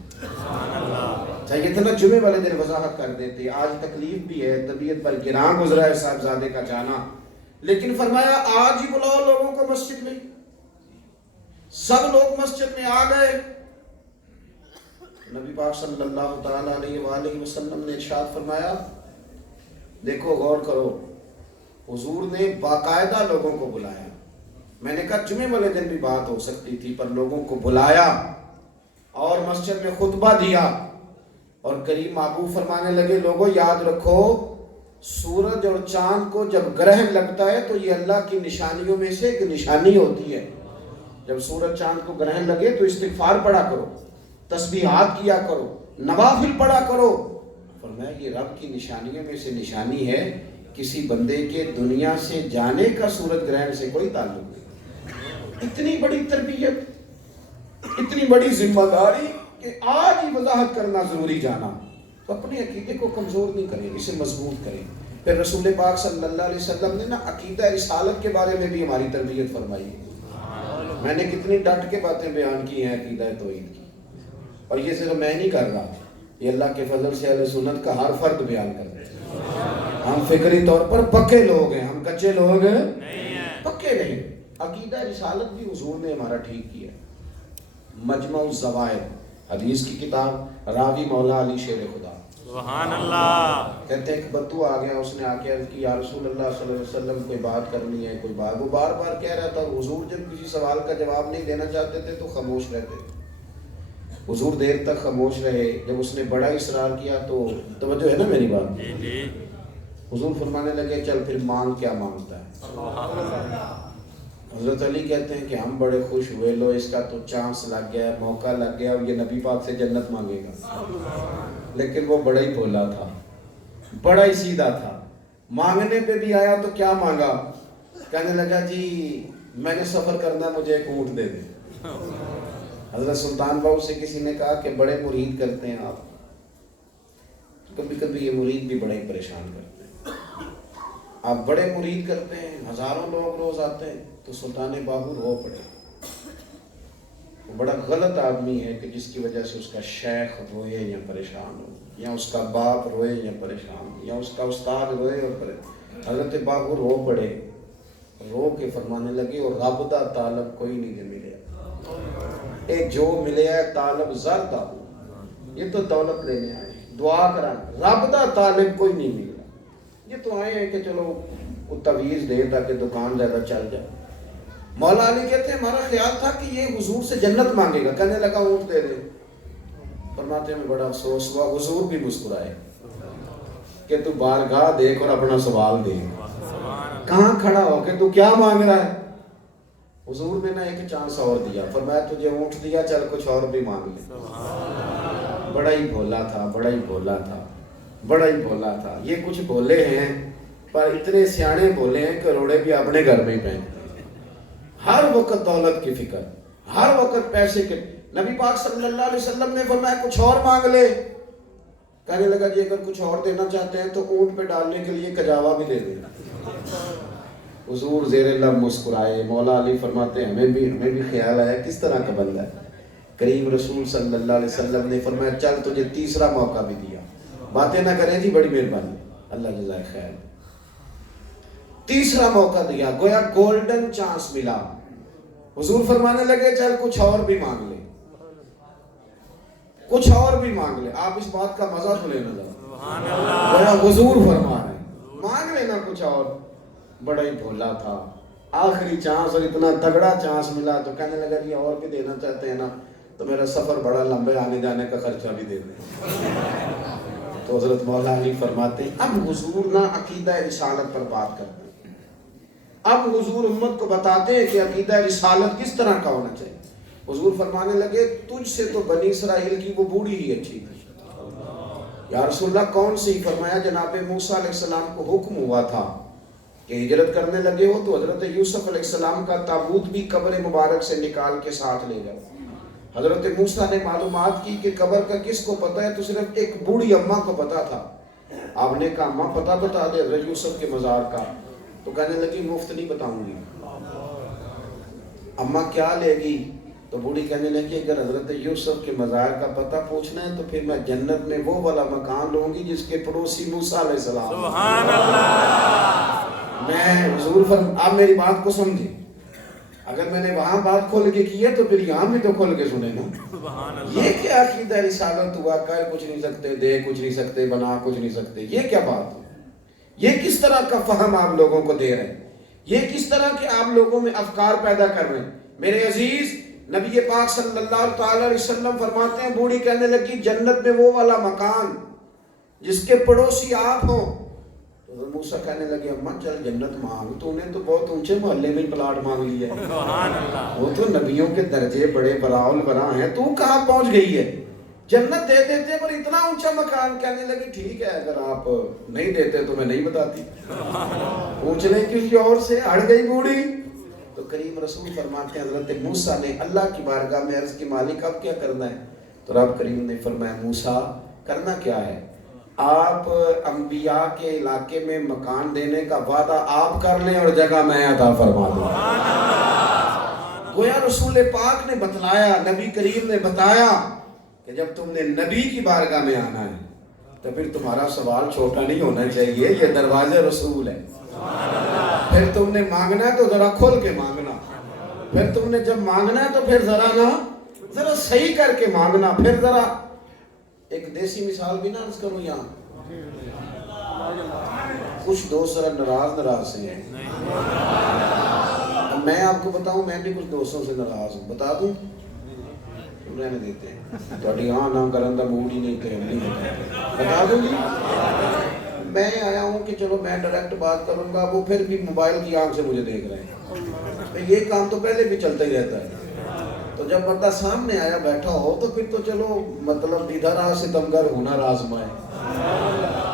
چاہیے تھا نا جمعے والے دن وضاحت کر دیتے. آج تکلیف بھی ہے، طبیعت پر گراں گزرا ہے صاحبزادے کا جانا، لیکن فرمایا آج ہی بلاؤ لوگوں کو مسجد میں. سب لوگ مسجد میں آ گئے. نبی پاک صلی اللہ تعالی علیہ وآلہ وسلم نے ارشاد فرمایا، دیکھو غور کرو، حضور نے باقاعدہ لوگوں کو بلایا. میں نے کہا جمعے والے دن بھی بات ہو سکتی تھی، پر لوگوں کو بلایا اور مسجد میں خطبہ دیا. اور کریم محبوب فرمانے لگے لوگوں یاد رکھو، سورج اور چاند کو جب گرہن لگتا ہے تو یہ اللہ کی نشانیوں میں سے ایک نشانی ہوتی ہے. جب سورج چاند کو گرہن لگے تو استغفار پڑھا کرو، تسبیحات کیا کرو، نوافل پڑھا کرو. فرمایا یہ رب کی نشانیوں میں سے نشانی ہے. کسی بندے کے دنیا سے جانے کا سورج گرہن سے کوئی تعلق نہیں. اتنی بڑی تربیت، اتنی بڑی ذمہ داری کہ آج ہی وضاحت کرنا ضروری جانا. تو اپنے عقیدے کو کمزور نہیں کریں، اسے مضبوط کریں. پھر رسول پاک صلی اللہ علیہ وسلم نے نا عقیدہ رسالت کے بارے میں بھی ہماری تربیت فرمائی. میں نے کتنی ڈٹ کے باتیں بیان کی ہیں عقیدہ توحید کی، اور یہ صرف میں نہیں کر رہا، یہ اللہ کے فضل سے اہل سنت کا ہر فرد بیان کر رہے ہیں. ہم فکری طور پر پکے لوگ ہیں، ہم کچے لوگ ہیں پکے نہیں. عقیدہ رسالت بھی حضور نے ہمارا ٹھیک کیا. مجمع الزوائد حدیث کی کتاب، راوی مولا علی شیر خدا سبحان اللہ. کہتے ہیں کہ بدو آ گیا، اس نے آ کے عرض کی یا رسول اللہ صلی اللہ علیہ وسلم کوئی بات کرنی ہے، کوئی بات. وہ بار بار کہہ رہا تھا. حضور جب کسی سوال کا جواب نہیں دینا چاہتے تھے تو خاموش رہتے تھے. حضور دیر تک خاموش رہے. جب اس نے بڑا اصرار کیا تو توجہ ہے نا میری بات، حضور فرمانے لگے چل پھر مانگ، کیا مانگتا ہے؟ حضرت علی کہتے ہیں کہ ہم بڑے خوش ہوئے، لو اس کا تو چانس لگ گیا، موقع لگ گیا، یہ نبی پاک سے جنت مانگے گا. لیکن وہ بڑا ہی بھولا تھا، بڑا ہی سیدھا تھا. مانگنے پہ بھی آیا تو کیا مانگا؟ کہنے لگا جی میں نے سفر کرنا، مجھے ایک اونٹ دے دے. حضرت سلطان باؤ سے کسی نے کہا کہ بڑے مرید کرتے ہیں آپ. کبھی کبھی یہ مرید بھی بڑے پریشان کرتے ہیں. آپ بڑے مرید کرتے ہیں، ہزاروں لوگ روز آتے ہیں. تو سلطان باہو رو پڑے. وہ بڑا غلط آدمی ہے کہ جس کی وجہ سے اس کا شیخ روئے یا پریشان ہو، یا اس کا باپ روئے یا پریشان ہو، یا اس کا استاد روئے اور پریشان. حضرت باہو رو پڑے، رو کے فرمانے لگے اور رب دا طالب کوئی نہیں دے ملے. ایک جو ملے ہے طالب زر دا، یہ تو دولت لینے آئے، دعا کرانا. رب دا طالب کوئی نہیں ملا. یہ تو آئے ہیں کہ چلو وہ تعویذ دے تاکہ دکان زیادہ چل جائے. مولا علی کہتے ہیں ہمارا خیال تھا کہ یہ حضور سے جنت مانگے گا. کہنے لگا اونٹ دے دے. فرماتے ہیں بڑا افسوس ہوا. حضور بھی مسکرائے کہ تو بارگاہ دیکھ اور اپنا سوال دے. کہاں کھڑا ہو کہ تو کیا مانگ رہا ہے؟ حضور نے نا ایک چانس اور دیا. فرمایا تجھے اونٹ دیا، چل کچھ اور بھی مانگ لے. بڑا ہی بھولا تھا، بڑا ہی بھولا تھا، بڑا ہی بھولا تھا. یہ کچھ بھولے ہیں پر اتنے سیانے بولے ہیں کہ روڑے بھی اپنے گھر میں ہی پہن. ہر وقت دولت کی فکر, ہر وقت پیسے کے. نبی پاک صلی اللہ علیہ وسلم نے فرمایا کچھ اور مانگ لے. کہنے لگا جی اگر کچھ اور دینا چاہتے ہیں تو اونٹ پہ ڈالنے کے لیے کجاوا بھی دے دیں. حضور زیر لب مسکرائے. مولا علی فرماتے ہیں ہمیں بھی خیال آیا کس طرح کا بندہ ہے. کریم رسول صلی اللہ علیہ وسلم نے فرمایا چل تجھے تیسرا موقع بھی دیا. باتیں نہ کریں جی, بڑی مہربانی, اللہ جزائے خیر. تیسرا موقع دیا, گویا گولڈن چانس ملا. حضور فرمانے لگے چل کچھ اور بھی مانگ لے, کچھ اور بھی مانگ لے. آپ اس بات کا مزہ تو لینا ذرا. گویا حضور فرما رہے ہیں مانگ لینا کچھ اور. بڑا ہی بھولا تھا, آخری چانس اور اتنا تگڑا چانس ملا تو کہنے لگا جی اور بھی دینا چاہتے ہیں نا تو میرا سفر بڑا لمبے, آنے جانے کا خرچہ بھی دے دیں. تو حضرت مولا علی فرماتے ہیں اب حضور نہ عقیدہ رسالت پر بات کرتے ہیں. اب حضور امت کو بتاتے ہیں کہ عقیدہ رسالت کس طرح کا ہونا چاہیے. حضور فرمانے لگے تجھ سے تو بنی اسرائیل کی وہ بوڑھی ہی اچھی تھی. یا رسول اللہ کون سی؟ فرمایا جناب موسیٰ علیہ السلام کو حکم ہوا تھا کہ ہجرت کرنے لگے ہو تو حضرت یوسف علیہ السلام کا تابوت بھی قبر مبارک سے نکال کے ساتھ لے جاؤ. حضرت موسیٰ نے معلومات کی کہ قبر کا کس کو پتہ ہے تو صرف ایک بوڑھی اماں کو پتہ تھا. آپ نے کہا اماں پتہ بتا دے حضرت یوسف کے مزار کا. تو کہنے لگی مفت نہیں بتاؤں گی. اماں کیا لے گی؟ تو بوڑھی کہنے لگی اگر حضرت یوسف کے مزار کا پتہ پوچھنا ہے تو پھر میں جنت میں وہ والا مکان لوں گی جس کے پڑوسی موسیٰ علیہ السلام. سبحان اللہ. میں حضور آپ میری بات کو سمجھیں. اگر میں نے وہاں بات کھول کے کی ہے تو پھر یہاں بھی تو کھول کے سنیں نا. سبحان اللہ. یہ کیا عقیدہ رسالت ہوا؟ کر کچھ نہیں سکتے, دے کچھ نہیں سکتے, بنا کچھ نہیں سکتے. یہ کیا بات ہے؟ یہ کس طرح کا فہم آپ لوگوں کو دے رہے ہیں؟ یہ کس طرح کے آپ لوگوں میں افکار پیدا کر رہے ہیں؟ میرے عزیز نبی پاک صلی اللہ تعالی علیہ وسلم فرماتے ہیں بوڑھی کہنے لگی جنت میں وہ والا مکان جس کے پڑوسی آپ ہوں. تو موسیٰ کہنے لگے اماں چل جنت مانگ, تو نے تو بہت اونچے محلے میں پلاٹ مانگ لیا ہے. سبحان اللہ. وہ تو نبیوں کے درجے بڑے براول برا ہیں, تو کہاں پہنچ گئی ہے؟ جنت دے دیتے پر اتنا اونچا مکان. کہنے لگی ٹھیک ہے اگر آپ نہیں دیتے تو میں نہیں بتاتی. پوچھنے کسی اور سے ہٹ گئی بوڑھی. تو کریم رسول فرماتے ہیں حضرت موسیٰ نے اللہ کی بارگاہ میں عرض کی مالک اب کیا کرنا ہے؟ تو رب کریم نے فرمایا موسیٰ کرنا کیا ہے؟ آپ انبیاء کے علاقے میں مکان دینے کا وعدہ آپ کر لیں اور جگہ میں عطا فرما دوں. گویا رسول پاک نے بتلایا, نبی کریم نے بتایا کہ جب تم نے نبی کی بارگاہ میں آنا ہے تو پھر تمہارا سوال چھوٹا نہیں ہونا چاہیے. یہ دروازے رسول ہے. پھر تم نے مانگنا ہے تو ذرا کھول کے مانگنا. پھر تم نے جب مانگنا ہے تو پھر ذرا صحیح کر کے مانگنا. پھر ذرا ایک دیسی مثال بھی نہ عرض کروں یہاں. کچھ دوست ذرا ناراض سے ہیں. میں آپ کو بتاؤں میں بھی کچھ دوستوں سے ناراض ہوں. بتا دوں رہنے دیتے ہیں تو ہاں نہ کرن دا موڈ ہی نہیں تھے. بتا دوں گی میں آیا ہوں کہ چلو میں ڈائریکٹ بات کروں گا. وہ پھر بھی موبائل کی آنکھ سے مجھے دیکھ رہے ہیں. یہ کام تو پہلے بھی چلتا ہی رہتا ہے. تو جب بندہ سامنے آیا بیٹھا ہو تو پھر تو چلو مطلب ادھر آ ستمگر ہونا رازما ہے.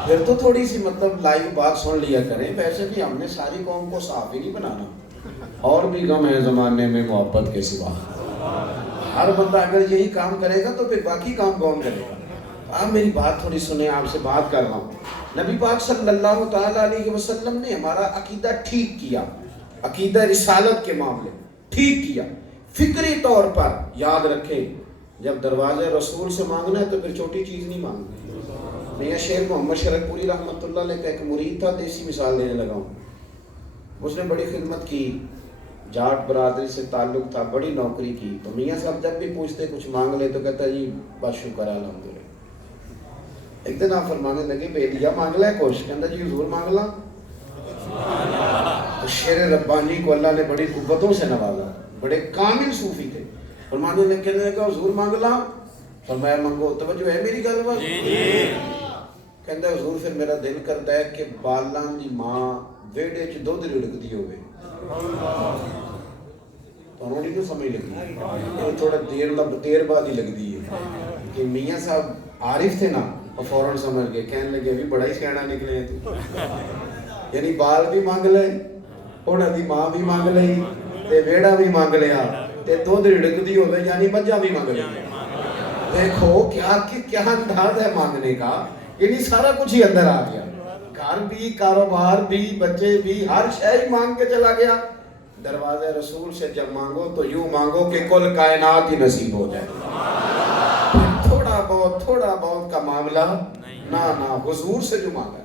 پھر تو تھوڑی سی مطلب لائیو بات سن لیا کریں. ویسے بھی ہم نے ساری قوم کو صاف ہی نہیں بنانا. اور بھی غم ہے زمانے میں محبت کے سوا. ہر بندہ اگر یہی کام کرے گا تو پھر باقی کام کون کرے گا؟ آپ میری بات تھوڑی سنیں, آپ سے بات کر رہا ہوں. نبی پاک صلی اللہ تعالی علیہ وسلم نے ہمارا عقیدہ ٹھیک کیا. عقیدہ رسالت کے معاملے ٹھیک کیا. فکری طور پر یاد رکھیں جب دروازے رسول سے مانگنا ہے تو پھر چھوٹی چیز نہیں مانگنا. میاں شیخ محمد شرک پوری رحمۃ اللہ علیہ کا ایک مرید تھا. دیسی مثال دینے لگا ہوں. اس نے بڑی خدمت کی, جاٹ برادری سے تعلق تھا, بڑی نوکری کی. تو میاں صاحب جب بھی پوچھتے کچھ مانگ لے تو کہتا جی بس شکر ہے الحمدللہ. ایک دن آپ فرمانے لگے بے لیا مانگ لے کچھ. کہتا جی حضور مانگ لا. تو شیر ربانی کو اللہ نے بڑی قوتوں سے نوازا. بڑے کامل صوفی تھے. فرمانے لگے کہنے لگا حضور مانگ لا. فرمایا منگو. توجہ ہے میری گل بات؟ کہتا حضور پھر میرا دل کرتا ہے کہ بالاں دی ماں ویڑے چ دودھ رڑکدی ہوئے. تو انہوں نے کیوں سمجھ لگی تھوڑا دیر بعد ہی لگتی ہے کہ میاں صاحب عارف تھے نا, اور فوراً سمجھ گئے. کہنے لگے ابھی بڑا ہی سیاڑا نکلے ہیں تو یعنی بال بھی مانگ لے انہاں دی ماں بھی مانگ لئی تے ویڑا بھی مانگ لیا تے دودھ رڑک دی ہوے یعنی مجھا بھی مانگ لیا. دیکھو کیا انداز ہے مانگنے کا. یعنی سارا کچھ ہی اندر آ گیا. گھر بھی، کاروبار بھی، بچے بھی، ہر شے مانگ کے چلا گیا. دروازے رسول سے جب مانگو تو یوں مانگو کہ کل کائنات ہی نصیب ہو جائے. تھوڑا بہت کا معاملہ نہ حضور سے جو مانگا،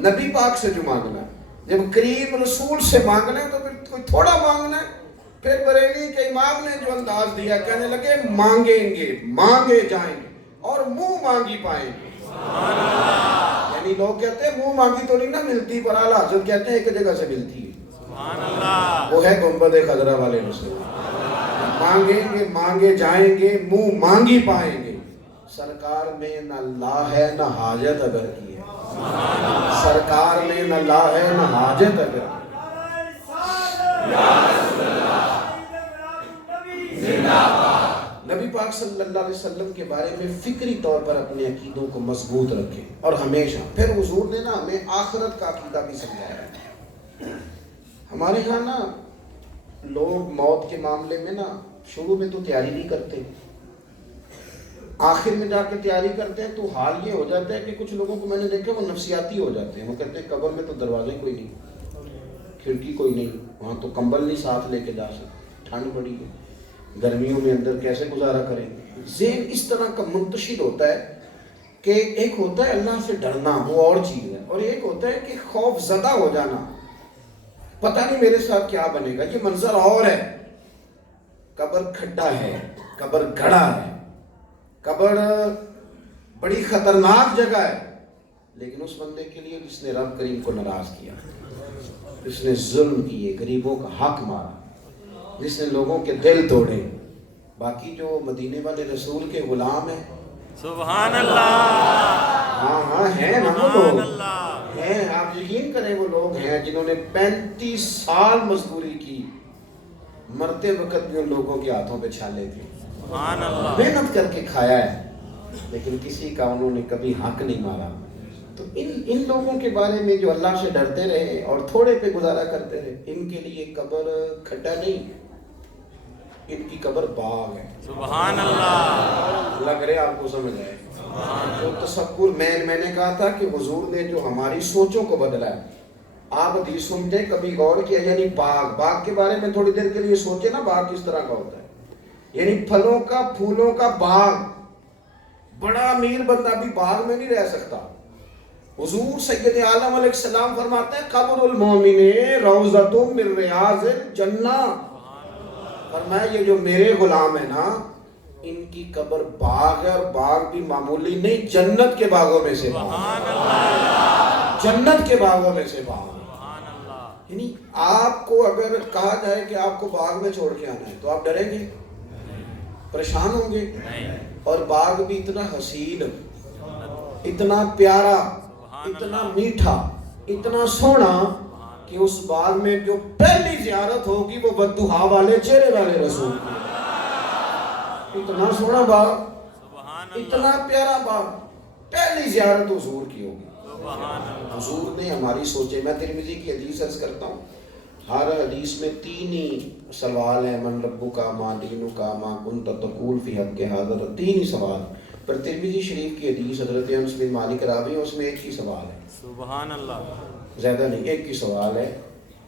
نبی پاک سے جو مانگنا. جب کریم رسول سے مانگنا ہے تو پھر کوئی تھوڑا مانگنا ہے. پھر بریلی کے امام نے جو انداز دیا، کہنے لگے مانگیں گے، مانگے جائیں گے اور منہ مانگی پائیں گے. یعنی لوگ کہتے ہیں منہ مانگی تو نہیں نہ ملتی، پر اعلیٰ حضرت کہتے ہیں ایک جگہ سے ملتی ہے. وہ ہے گنبد خضرا والے رسول. مانگیں گے، مانگے جائیں گے، منہ مانگی پائیں گے. سرکار میں نہ لا ہے نہ حاجت اگر کی ہے. سرکار میں نہ لا ہے نہ حاجت اگر کی. نبی پاک صلی اللہ علیہ وسلم کے بارے میں فکری طور پر اپنے عقیدوں کو مضبوط رکھیں اور ہمیشہ. پھر حضور نے نا ہمیں آخرت کا عقیدہ بھی سمجھایا. ہمارے ہاں نا لوگ موت کے معاملے میں نا شروع میں تو تیاری نہیں کرتے، آخر میں جا کے تیاری کرتے ہیں. تو حال یہ ہو جاتا ہے کہ کچھ لوگوں کو میں نے دیکھا وہ نفسیاتی ہو جاتے ہیں. وہ کہتے ہیں قبر میں تو دروازے کوئی نہیں، کھڑکی کوئی نہیں، وہاں تو کمبل نہیں ساتھ لے کے جا سکتے، ٹھنڈ بڑی ہے، گرمیوں میں اندر کیسے گزارا کریں. ذہن اس طرح کا منتشر ہوتا ہے کہ ایک ہوتا ہے اللہ سے ڈرنا، وہ اور چیز ہے، اور ایک ہوتا ہے کہ خوف زدہ ہو جانا، پتہ نہیں میرے ساتھ کیا بنے گا. یہ منظر اور ہے. قبر کھڈا ہے، قبر گھڑا ہے، قبر بڑی خطرناک جگہ ہے. لیکن اس بندے کے لیے جس نے رب کریم کو ناراض کیا، جس نے ظلم کیے، غریبوں کا حق مارا، جس نے لوگوں کے دل توڑے. باقی جو مدینے والے رسول کے غلام ہیں، سبحان اللہ، ہاں ہیں نا وہ لوگ ہیں. آپ یقین کریں وہ لوگ ہیں جنہوں نے 35 سال مزدوری کی، مرتے وقت بھی ان لوگوں کے ہاتھوں پہ چھالے تھے، سبحان اللہ، محنت کر کے کھایا ہے، لیکن کسی کا انہوں نے کبھی حق نہیں مارا. تو ان لوگوں کے بارے میں جو اللہ سے ڈرتے رہے اور تھوڑے پہ گزارا کرتے رہے، ان کے لیے قبر کھڈا نہیں، ان کی قبر باغ ہے. سبحان اللہ، لگ رہے آپ کو سمجھ آئے. تو تصور میں نے کہا تھا کہ حضور نے جو ہماری سوچوں کو بدلا ہے. آپ حدیث سنتے غور غور کیا، یعنی باغ کے بارے میں تھوڑی دیر کے لیے سوچے نا، باغ کس طرح کا ہوتا ہے. یعنی پھلوں کا، پھولوں کا باغ. بڑا امیر بندہ بھی باغ میں نہیں رہ سکتا. حضور سید عالم علیہ السلام فرماتے ہیں قبر المومن روضۃ من ریاض الجنہ. فرمایا یہ جو میرے غلام ہیں نا، ان کی قبر باغ ہے، اور باغ بھی معمولی نہیں، جنت کے باغوں میں سے باغ، جنت کے باغوں میں سے باغ. یعنی آپ کو اگر کہا جائے کہ آپ کو باغ میں چھوڑ کے آنا ہے تو آپ ڈریں گے، پریشان ہوں گے. اور باغ بھی اتنا حسین، اتنا پیارا، اتنا میٹھا، اتنا سونا کہ اس باغ میں جو پہلی زیارت ہوگی وہ بددعا والے چہرے والے رسول کی. اتنا سونا باغ، اتنا پیارا باغ، پہلی زیارت حضور کی ہوگی. حضور نے ہماری سوچے. میں ترمذی کی حدیث عرض کرتا ہوں، ہر حدیث میں 3 ہی سوال ہیں، من ربک ما دینک ما کنت تقول فی حق حاضر. 3 ہی سوال. پر ترمذی شریف کی حدیث حضرت انس بن مالک راوی، اس میں ایک ہی سوال ہے، سبحان اللہ، زیادہ نہیں، ایک ہی سوال ہے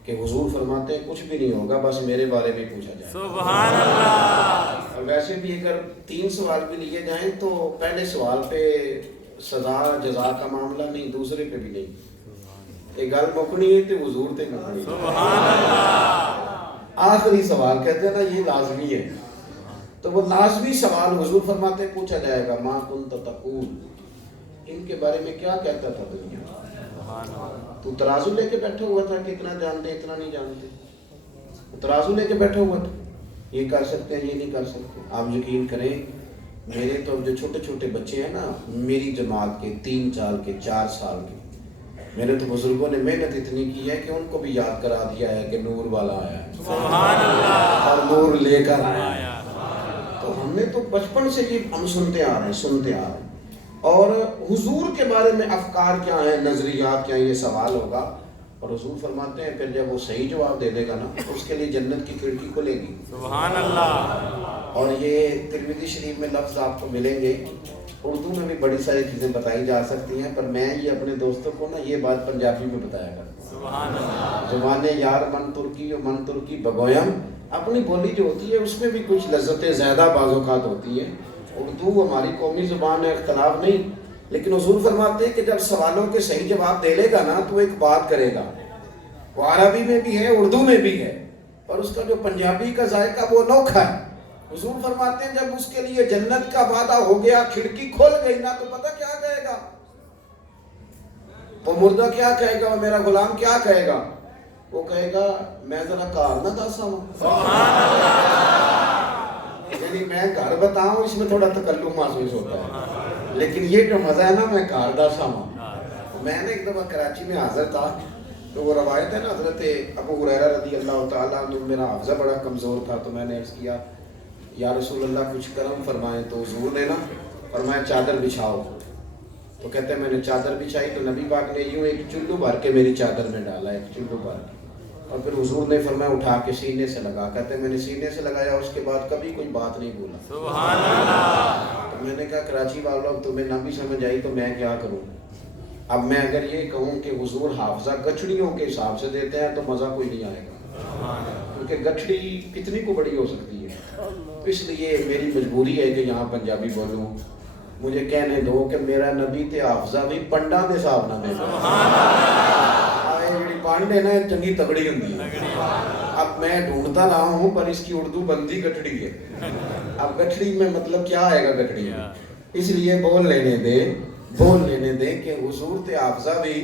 کہ حضور فرماتے ہیں کچھ بھی نہیں ہوگا، بس میرے بارے میں پوچھا جائے. سبحان اللہ. اور ویسے بھی اگر 3 سوال بھی لیے جائیں تو پہلے سوال پہ سزا جزا کا معاملہ نہیں، دوسرے پہ بھی نہیں. ایک گل مکنی ہے تو حضور تے مکنی. سبحان اللہ. آخری سوال کہتے ہیں نا یہ لازمی ہے، تو وہ لازمی سوال حضور فرماتے ہیں پوچھا جائے گا ما کنت تقول، ان کے بارے میں کیا کہتا تھا دنیا. تو ترازو لے کے بیٹھا ہوا تھا کہ اتنا جانتے اتنا نہیں جانتے. ترازو لے کے بیٹھا ہوا تھا، یہ کر سکتے ہیں یہ نہیں کر سکتے. آپ یقین کریں میرے تو جو چھوٹے چھوٹے بچے ہیں نا، میری جماعت کے 3 سال کے 4 سال کے، میرے تو بزرگوں نے محنت اتنی کی ہے کہ ان کو بھی یاد کرا دیا ہے کہ نور والا آیا ہے، سبحان اللہ، اور نور لے کر آیا ہے. تو ہم نے تو بچپن سے یہ ہم سنتے آ رہے ہیں. اور حضور کے بارے میں افکار کیا ہیں، نظریات کیا ہیں، یہ سوال ہوگا. اور حضور فرماتے ہیں پھر جب وہ صحیح جواب دے دے گا نا اس کے لیے جنت کی کھڑکی کھلے گی. سبحان اللہ. اور یہ ترمذی شریف میں لفظ آپ کو ملیں گے. اردو میں بھی بڑی ساری چیزیں بتائی جا سکتی ہیں پر میں یہ اپنے دوستوں کو نا یہ بات پنجابی میں بتایا کرتا ہوں. سبحان اللہ. زبانِ یار من ترکی و من ترکی بگویم. اپنی بولی جو ہوتی ہے اس میں بھی کچھ لذتیں زیادہ بعض اوقات ہوتی ہیں. اردو ہماری قومی زبان ہے، اختلاف نہیں، لیکن حضور فرماتے ہیں کہ جب سوالوں کے صحیح جواب دے لے گا نا تو ایک بات کرے گا، وہ عربی میں بھی ہے اردو میں بھی ہے، اور اس کا جو پنجابی کا ذائقہ وہ انوکھا ہے. حضور فرماتے ہیں جب اس کے لیے جنت کا وعدہ ہو گیا، کھڑکی کھول گئی نا، تو پتہ کیا کہے گا؟ وہ مردہ کیا کہے گا، وہ میرا غلام کیا کہے گا؟ وہ کہے گا میں ذرا کار نہ داسا ہوں. یعنی میں گھر بتاؤں اس میں تھوڑا تکلف محسوس ہوتا ہے، لیکن یہ جو مزہ ہے نا میں کار داسا ہوں. میں نے ایک دفعہ کراچی میں حاضر تھا تو وہ روایت ہے نا حضرت ابو ہریرہ رضی اللہ تعالیٰ عنہ، میرا حافظہ بڑا کمزور تھا تو میں نے عرض کیا یا رسول اللہ کچھ کرم فرمائیں، تو حضور نے نا فرمایا چادر بچھاؤ. تو کہتے ہیں میں نے چادر بچھائی تو نبی پاک نے یوں ایک چلو بھر کے میری چادر میں ڈالا، ایک چلو بھر کے، اور پھر حضور نے فرمایا اٹھا کے سینے سے لگا. کہتے ہیں میں نے سینے سے لگایا، اس کے بعد کبھی کوئی بات نہیں بولا. سبحان اللہ. تو میں نے کہا کراچی والوں اب تمہیں نہ بھی سمجھ آئی تو میں کیا کروں. اب میں اگر یہ کہوں کہ حضور حافظہ گٹھڑیوں کے حساب سے دیتے ہیں تو مزہ کوئی نہیں آئے گا، کیونکہ گٹھڑی کتنی کو بڑی ہو سکتی ہے. تو اس لیے میری مجبوری ہے کہ یہاں پنجابی بولوں. مجھے کہنے دو کہ میرا نبی تے حافظہ بھی پنڈا دے صاحب نہ دے. جڑی پنڈ ہے نا چنگی تگڑی ہوندی ہے. اب میں ڈھونڈتا رہا ہوں پر اس کی اردو بندی گٹھڑی ہے. اب گٹھڑی میں مطلب کیا آئے گا گٹھڑی میں، اس لیے بول لینے دے کہ حضور تے حافظہ بھی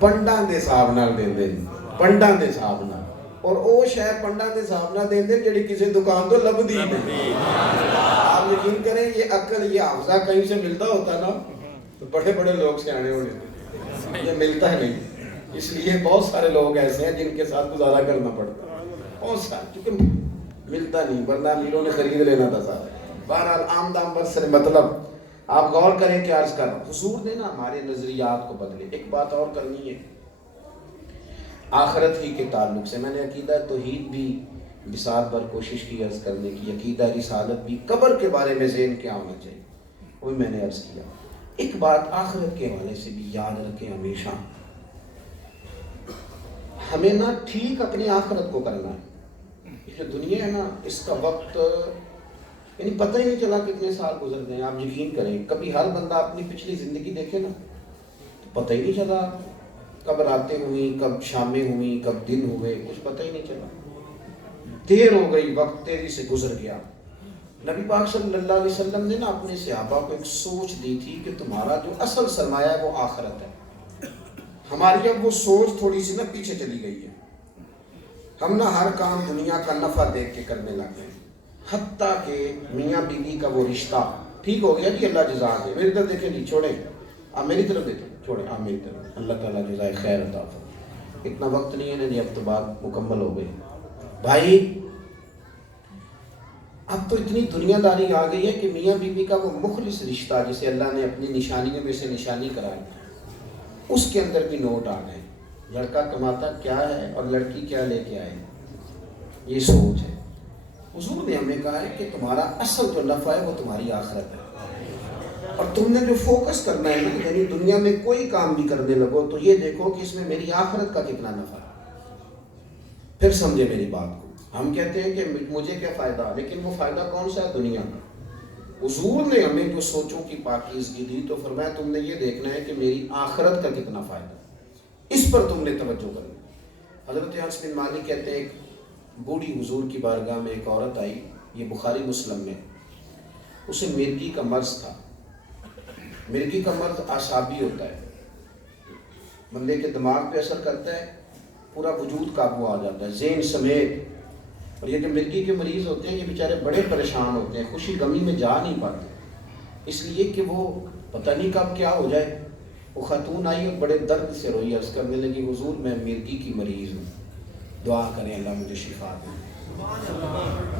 پنڈا دے صاحب نال دے دے، پنڈا دے صاحب نال. اور او شاید پنڈا دے صاحب نال دے دے جڑی کسی دکان تو لبدی نہیں. آپ یقین کریں یہ عقل یہ حافظہ کہیں سے ملتا ہوتا نا تو بڑے بڑے لوگ سیانے ہونے، یہ ملتا ہے نہیں. اس لیے بہت سارے لوگ ایسے ہیں جن کے ساتھ گزارا کرنا پڑتا ہے، بہت سارے، چونکہ ملتا نہیں ورنہ امیروں نے خرید لینا تھا سارا. بہرحال عام دام پر سے مطلب آپ غور کریں کہ عرض کر رہا ہوں حضور نے نا ہمارے نظریات کو بدلے. ایک بات اور کرنی ہے آخرت ہی کے تعلق سے. میں نے عقیدہ توحید بھی بساط بھر کوشش کی عرض کرنے کی، عقیدہ رسالت بھی، قبر کے بارے میں ذہن کیا ہونا چاہیے وہ میں نے عرض کیا. ایک بات آخرت کے حوالے سے بھی یاد رکھیں ہمیشہ، ہمیں نا ٹھیک اپنی آخرت کو کرنا ہے. یہ جو دنیا ہے نا اس کا وقت یعنی پتہ ہی نہیں چلا کتنے سال گزر گئے. آپ یقین کریں کبھی ہر بندہ اپنی پچھلی زندگی دیکھے نا تو پتہ ہی نہیں چلا کب راتیں ہوئیں، کب شامیں ہوئیں، کب دن ہوئے، کچھ پتہ ہی نہیں چلا. دیر ہو گئی، وقت تیزی سے گزر گیا. نبی پاک صلی اللہ علیہ وسلم نے نا اپنے صحابہ کو ایک سوچ دی تھی کہ تمہارا جو اصل سرمایہ ہے وہ آخرت ہے. ہماری اب وہ سوچ تھوڑی سی نا پیچھے چلی گئی ہے. ہم نا ہر کام دنیا کا نفع دیکھ کے کرنے لگ گئے، حتیٰ کہ میاں بیوی کا وہ رشتہ ٹھیک ہو گیا جی اللہ جزا دے، میری طرف دیکھیں جی چھوڑیں، آپ میری طرف دیکھیں، چھوڑیں آپ میری طرف، اللہ تعالیٰ جزائے خیر عطا فرمائے. اتنا وقت نہیں ہے نا جی، اب تو بات مکمل ہو گئی. بھائی اب تو اتنی دنیا داری آ گئی ہے کہ میاں بیوی کا وہ مخلص رشتہ جسے اللہ نے اپنی نشانیوں میں سے نشانی کرائی اس کے اندر بھی نوٹ آ گئے. لڑکا کماتا کیا ہے اور لڑکی کیا لے کے آئے، یہ سوچ ہے. حضور نے ہمیں کہا ہے کہ تمہارا اصل جو نفع ہے وہ تمہاری آخرت ہے، اور تم نے جو فوکس کرنا ہے نا یعنی دنیا میں کوئی کام بھی کرنے لگو تو یہ دیکھو کہ اس میں میری آخرت کا کتنا نفع ہے. پھر سمجھے میری بات کو. ہم کہتے ہیں کہ مجھے کیا فائدہ، لیکن وہ فائدہ کون سا ہے؟ دنیا کا. حضور نے ہمیں جو سوچوں کی پاکیزگی دی تو فرمایا تم نے یہ دیکھنا ہے کہ میری آخرت کا کتنا فائدہ، اس پر تم نے توجہ کرنا. حضرت انس بن مالک کہتے ہیں ایک بوڑھی حضور کی بارگاہ میں ایک عورت آئی، یہ بخاری مسلم میں، اسے مرگی کا مرض تھا. مرگی کا مرض اعصابی ہوتا ہے، بندے کے دماغ پہ اثر کرتا ہے، پورا وجود قابو آ جاتا ہے ذہن سمیت. اور یہ جو مرگی کے مریض ہوتے ہیں یہ بیچارے بڑے پریشان ہوتے ہیں، خوشی غمی میں جا نہیں پاتے، اس لیے کہ وہ پتہ نہیں کب کیا ہو جائے. وہ خاتون آئی اور بڑے درد سے روئی، عرض کرنے لگی حضور میں مرگی کی مریض ہوں، دعا کریں اللہ مجھے شفا دے.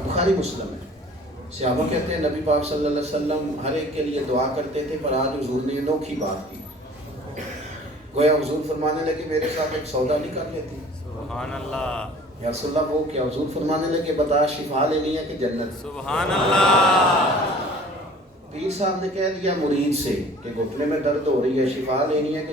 بخاری مسلم ہے. صحابہ کہتے ہیں نبی پاک صلی اللہ علیہ وسلم ہر ایک کے لیے دعا کرتے تھے، پر آج حضور نے انوکھی بات کی. گویا حضور فرمانے لگے میرے ساتھ ایک سودا نہیں کر لیتی؟ سبحان اللہ. یا رسول اللہ وہ کیا؟ حضور فرمانے لگے بتا شفا لینی ہے کہ جنت؟ سبحان اللہ. پیر صاحب نے کہہ دیا مرید سے کہ گھٹنے میں درد ہو رہی ہے، شفا لینی ہے کہ